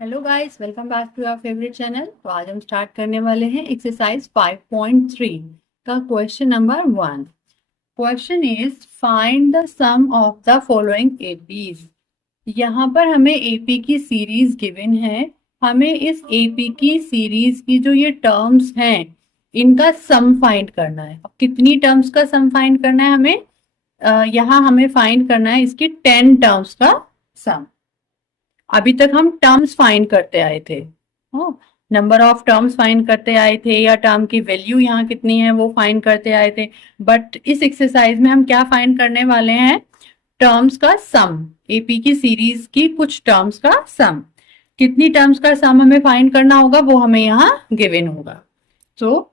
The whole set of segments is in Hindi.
Hello guys, welcome back to our favourite channel. तो आज हम स्टार्ट करने वाले हैं एक्सरसाइज 5.3 का question number 1। Question is find the sum of the following APs. यहाँ पर हमें एपी की सीरीज गिवन है। हमें इस एपी की सीरीज की जो ये टर्म्स हैं इनका सम फाइंड करना है। अब कितनी टर्म्स का सम फाइंड करना है हमें? यहाँ हमें फाइंड करना है इसकी 10 टर्म्स का सम। अभी तक हम टर्म्स फाइंड करते आए थे, नंबर ऑफ टर्म्स फाइंड करते आए थे या टर्म की वैल्यू यहाँ कितनी है वो फाइंड करते आए थे। बट इस एक्सरसाइज में हम क्या फाइंड करने वाले हैं? टर्म्स का सम, एपी की सीरीज की कुछ टर्म्स का सम। कितनी टर्म्स का सम हमें फाइंड करना होगा वो हमें यहाँ गिवन होगा। तो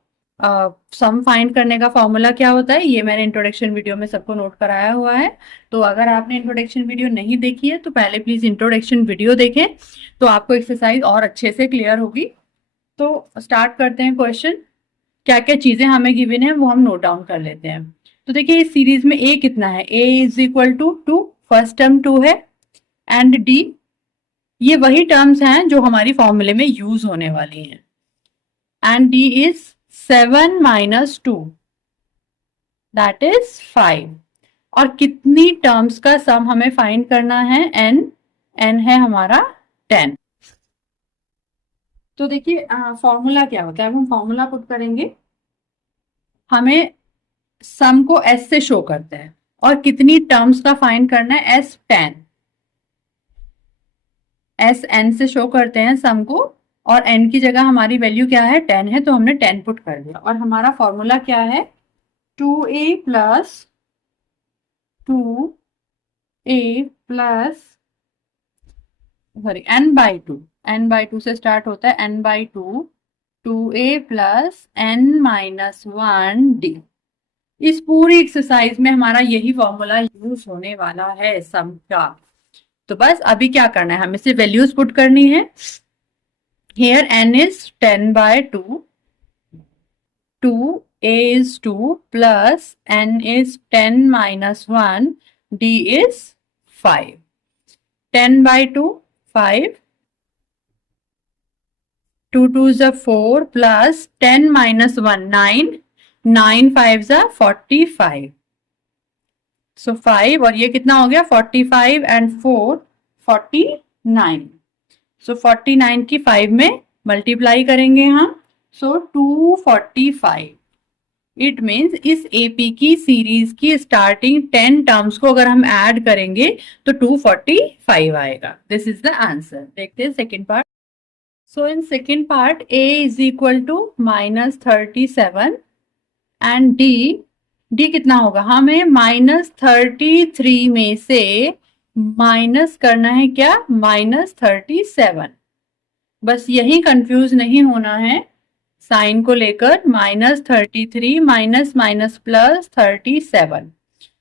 सम फाइंड करने का फॉर्मूला क्या होता है ये मैंने इंट्रोडक्शन वीडियो में सबको नोट कराया हुआ है। तो अगर आपने इंट्रोडक्शन वीडियो नहीं देखी है तो पहले प्लीज इंट्रोडक्शन वीडियो देखें, तो आपको एक्सरसाइज और अच्छे से क्लियर होगी। तो स्टार्ट करते हैं क्वेश्चन। क्या क्या चीजें हमें गिवन है वो हम नोट डाउन कर लेते हैं। तो देखिए इस सीरीज में ए कितना है, A is equal to 2, first term 2 है, एंड डी ये वही टर्म्स हैं जो हमारी फॉर्मूले में यूज होने वाली हैं। And D is 7 minus 2 that is 5। और कितनी टर्म्स का सम हमें फाइंड करना है? एन है हमारा 10। तो देखिए फॉर्मूला क्या होता है, अब हम फॉर्मूला पुट करेंगे। हमें सम को एस से शो करते हैं और कितनी टर्म्स का फाइंड करना है? एस 10, एस एन से शो करते हैं सम को, और एन की जगह हमारी वैल्यू क्या है? 10 है, तो हमने 10 पुट कर दिया। और हमारा फॉर्मूला क्या है? 2a plus 2a plus sorry n/2 से स्टार्ट होता है, n/2 2a प्लस n-1d। इस पूरी एक्सरसाइज में हमारा यही फॉर्मूला यूज होने वाला है सम का। तो बस अभी क्या करना है, हमें सिर्फ वैल्यूज पुट करनी है। Here n is 10/2, 2a is 2 plus n is 10 minus 1, d is 5. 10/2 5, 2 2s are 4 plus 10 minus 1 9, 9 5s are 45. So 5 और ये कितना हो गया? 45 and 4 49. So 49 की 5 में मल्टीप्लाई करेंगे हम, सो 245। इट मीन्स इस एपी की सीरीज की स्टार्टिंग 10 टर्म्स को अगर हम ऐड करेंगे तो 245 आएगा। This is the answer. देखते हैं second part. So in second part A is equal to -37 and D कितना होगा? हमें -33 में से माइनस करना है क्या? -37। बस यही कंफ्यूज नहीं होना है साइन को लेकर। -33 माइनस माइनस प्लस 37।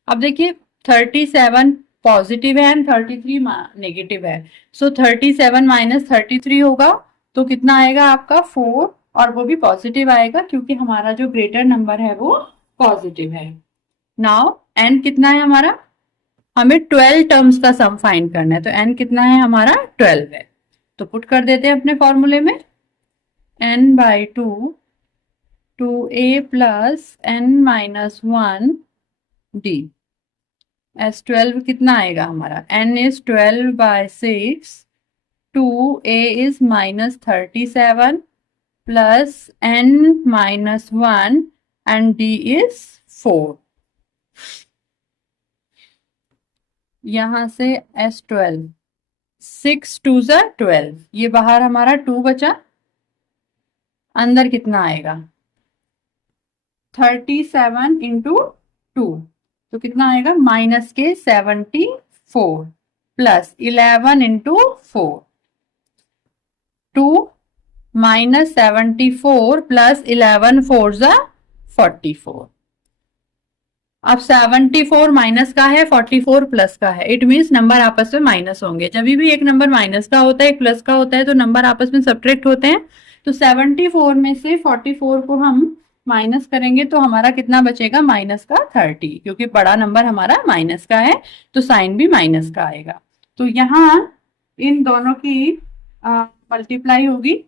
अब देखिए 37 पॉजिटिव है एंड 33 नेगेटिव है, सो 37 माइनस 33 होगा तो कितना आएगा आपका? 4, और वो भी पॉजिटिव आएगा क्योंकि हमारा जो ग्रेटर नंबर है वो पॉजिटिव है। नाउ एन कितना है हमारा? हमें 12 टर्म्स का सम फाइंड करना है, तो एन कितना है हमारा? 12 है। तो पुट कर देते हैं अपने फॉर्मूले में, n/2 2a plus n-1d। S12 कितना आएगा हमारा? n is 12/6, 2a is -37 plus n-1 and d is 4। यहां से S12 6 2s are 12, ये बाहर हमारा 2 बचा, अंदर कितना आएगा? 37 इंटू 2, तो कितना आएगा? माइनस के 74 प्लस 11 इंटू 4, 2 माइनस 74 प्लस 11 4 जा 44। अब 74 माइनस का है, 44 प्लस का है, इट मीन्स नंबर आपस में माइनस होंगे। जब भी एक नंबर माइनस का होता है एक प्लस का होता है तो नंबर आपस में सब्ट्रैक्ट होते हैं। तो 74 में से 44 को हम माइनस करेंगे तो हमारा कितना बचेगा? माइनस का 30, क्योंकि बड़ा नंबर हमारा माइनस का है तो साइन भी माइनस का आएगा। तो यहाँ इन दोनों की मल्टीप्लाई होगी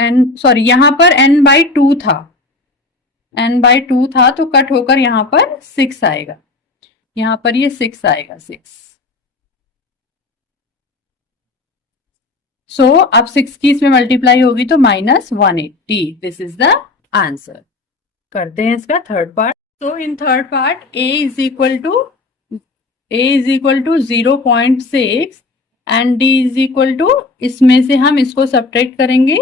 n, सॉरी यहाँ पर n/2 था, n/2 था तो कट होकर यहाँ पर 6 आएगा, यहाँ पर ये 6 आएगा, 6। सो अब 6 की इसमें मल्टीप्लाई होगी तो -180। This is the answer. करते हैं इसका थर्ड पार्ट। तो in third part a is equal to 0.6 and d is equal to, इसमें से हम इसको सब्ट्रैक्ट करेंगे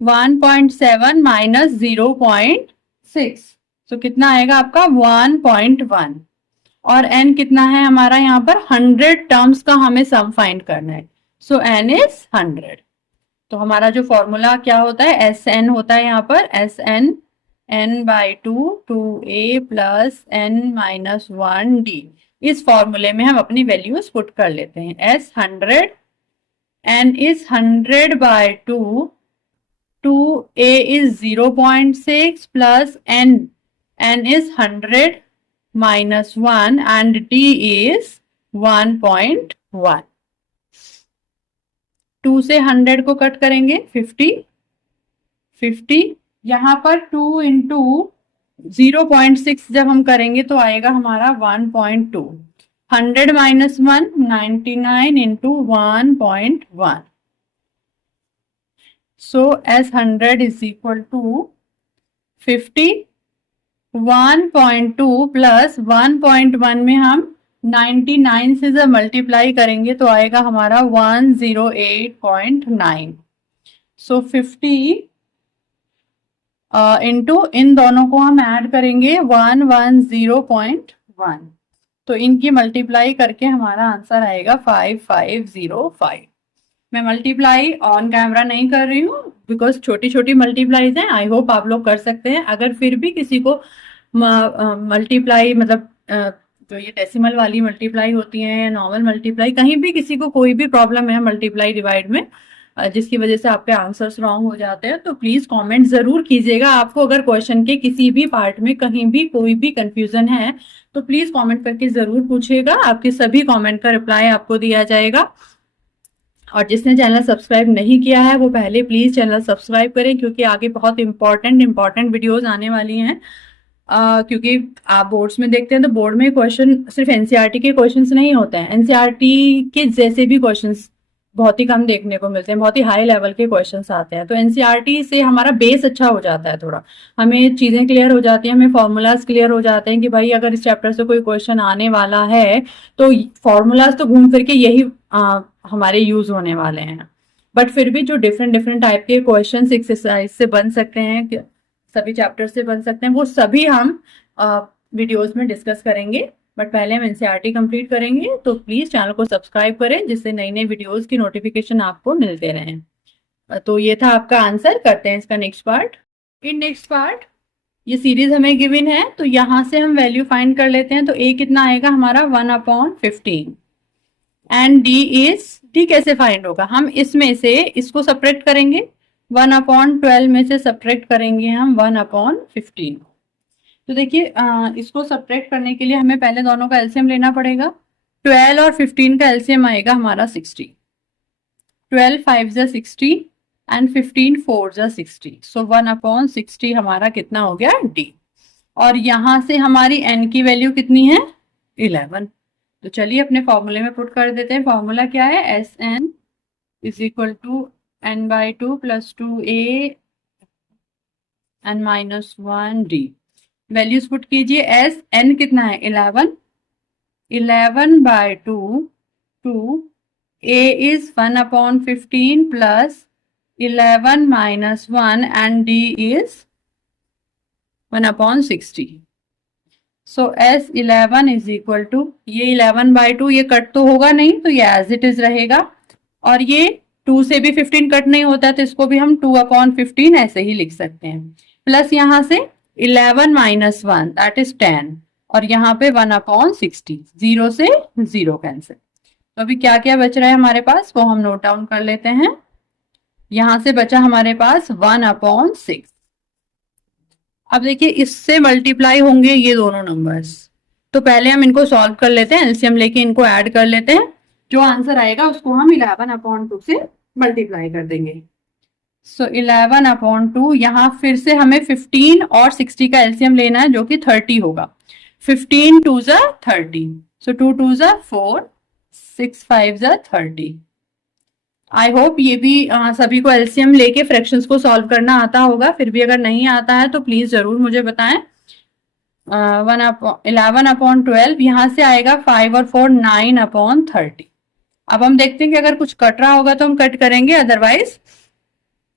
1.7 माइनस 0.6, तो कितना आएगा आपका 1.1। और n कितना है हमारा, यहाँ पर 100 टर्म्स का हमें सम फाइंड करना है, सो n इज 100। तो हमारा जो फॉर्मूला क्या होता है, Sn होता है यहाँ पर, Sn n/2 2a plus n-1d। इस फॉर्मूले में हम अपनी वैल्यूज पुट कर लेते हैं। S 100, n is 100/2, 2a is 0.6 plus n is 100 minus 1 and d is 1.1। 2 से 100 को कट करेंगे 50, यहाँ पर 2 इंटू 0.6 जब हम करेंगे तो आएगा हमारा 1.2। 100 minus 1 99 into 1.1। So as 100 is equal to 50, 1.2 plus 1.1 में हम 99 से जब मल्टीप्लाई करेंगे तो आएगा हमारा 108.9। सो 50 इंटू इन दोनों को हम ऐड करेंगे 110.1, तो इनकी मल्टीप्लाई करके हमारा आंसर आएगा 5505। मैं मल्टीप्लाई ऑन कैमरा नहीं कर रही हूँ बिकॉज छोटी छोटी मल्टीप्लाईज हैं। आई होप आप लोग कर सकते हैं। अगर फिर भी किसी को मल्टीप्लाई मतलब जो ये डेसिमल वाली मल्टीप्लाई होती है या नॉर्मल मल्टीप्लाई, कहीं भी किसी को कोई भी प्रॉब्लम है मल्टीप्लाई डिवाइड में जिसकी वजह से आपके आंसर्स रॉन्ग हो जाते हैं, तो प्लीज कमेंट जरूर कीजिएगा। आपको अगर क्वेश्चन के किसी भी पार्ट में कहीं भी कोई भी कंफ्यूजन है तो प्लीज कमेंट करके जरूर पूछिएगा। आपके सभी कमेंट का रिप्लाई आपको दिया जाएगा। और जिसने चैनल सब्सक्राइब नहीं किया है वो पहले प्लीज चैनल सब्सक्राइब करें, क्योंकि आगे बहुत इंपॉर्टेंट वीडियोस आने वाली हैं। क्योंकि आप बोर्ड्स में देखते हैं तो बोर्ड में क्वेश्चन सिर्फ एनसीईआरटी के क्वेश्चंस नहीं होते हैं, एनसीईआरटी के जैसे भी क्वेश्चंस बहुत ही कम देखने को मिलते हैं, बहुत ही हाई लेवल के क्वेश्चंस आते हैं। तो एनसीईआरटी से हमारा बेस अच्छा हो जाता है, थोड़ा हमें चीजें क्लियर हो जाती हैं, हमें फॉर्मूलाज क्लियर हो जाते हैं कि भाई अगर इस चैप्टर से कोई क्वेश्चन आने वाला है तो फॉर्मूलाज तो घूम फिर के यही हमारे यूज होने वाले हैं। बट फिर भी जो डिफरेंट टाइप के क्वेश्चन एक्सरसाइज से बन सकते हैं, सभी चैप्टर से बन सकते हैं, वो सभी हम वीडियोज में डिस्कस करेंगे। बट पहले हम एनसीईआरटी कंप्लीट करेंगे, तो प्लीज चैनल को सब्सक्राइब करें जिससे नई नई वीडियोस की नोटिफिकेशन आपको मिलते रहें। तो ये था आपका आंसर। करते हैं इसका next part. In next part ये सीरीज हमें गिवन है तो यहाँ से हम वैल्यू फाइंड कर लेते हैं। तो a कितना आएगा हमारा 1/15 एंड d कैसे फाइंड होगा, हम इसमें से इसको सब्ट्रैक्ट करेंगे, 1/12 में से सब्ट्रैक्ट करेंगे हम 1/15। तो देखिए इसको सब्ट्रैक्ट करने के लिए हमें पहले दोनों का एलसीएम लेना पड़ेगा। 12 और 15 का एलसीएम आएगा हमारा 60। 12 5 जा 60 एंड 15 4 जा 60। सो 1/60 हमारा कितना हो गया d। और यहाँ से हमारी n की वैल्यू कितनी है 11। तो चलिए अपने फॉर्मूले में पुट कर देते हैं। फॉर्मूला क्या है, Sn is equal to n/2 plus 2a N -1d। Values put कीजिए। एस एन कितना है 11, 11/2 2 a is 1/15 plus 11 minus 1 and d is 1/60। So S 11 is equal to, ये 11/2 ये कट तो होगा नहीं तो ये एज इट इज रहेगा, और ये 2 से भी 15 कट नहीं होता तो इसको भी हम 2/15 ऐसे ही लिख सकते हैं। प्लस यहाँ से 11 minus 1 दैट इज 10, और यहाँ पे 1/60, 0 से 0 कैंसिल। तो अभी क्या क्या बच रहा है हमारे पास वो हम नोट डाउन कर लेते हैं। यहाँ से बचा हमारे पास 1/6। अब देखिए इससे मल्टीप्लाई होंगे ये दोनों नंबर्स, तो पहले हम इनको सॉल्व कर लेते हैं, एलसीएम लेके इनको ऐड कर लेते हैं। जो आंसर आएगा उसको हम 11/2 से मल्टीप्लाई कर देंगे। सो 11/2, यहाँ फिर से हमें 15 और 60 का एलसीएम लेना है जो कि 30 होगा। 15 2 ज़ा 30, सो 2 2 ज़ा 4, 6 5 ज़ा 30। आई होप ये भी सभी को एलसीएम लेके फ्रैक्शंस को सॉल्व करना आता होगा। फिर भी अगर नहीं आता है तो प्लीज जरूर मुझे बताएं। 11/12, यहाँ से आएगा 5 और 4 9/30। अब हम देखते हैं कि अगर कुछ कट रहा होगा तो हम कट करेंगे, अदरवाइज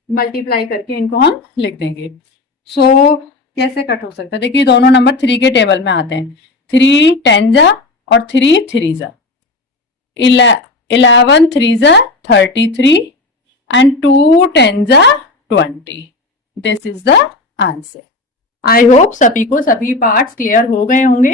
मल्टीप्लाई करके इनको हम लिख देंगे। सो कैसे कट हो सकता है, देखिए दोनों नंबर 3 के टेबल में आते हैं। 3 10 जा और 3 3 जा। 11 3 जा 33 and 2 10 जा 20। This is the answer. I hope सभी को सभी पार्ट्स क्लियर हो गए होंगे।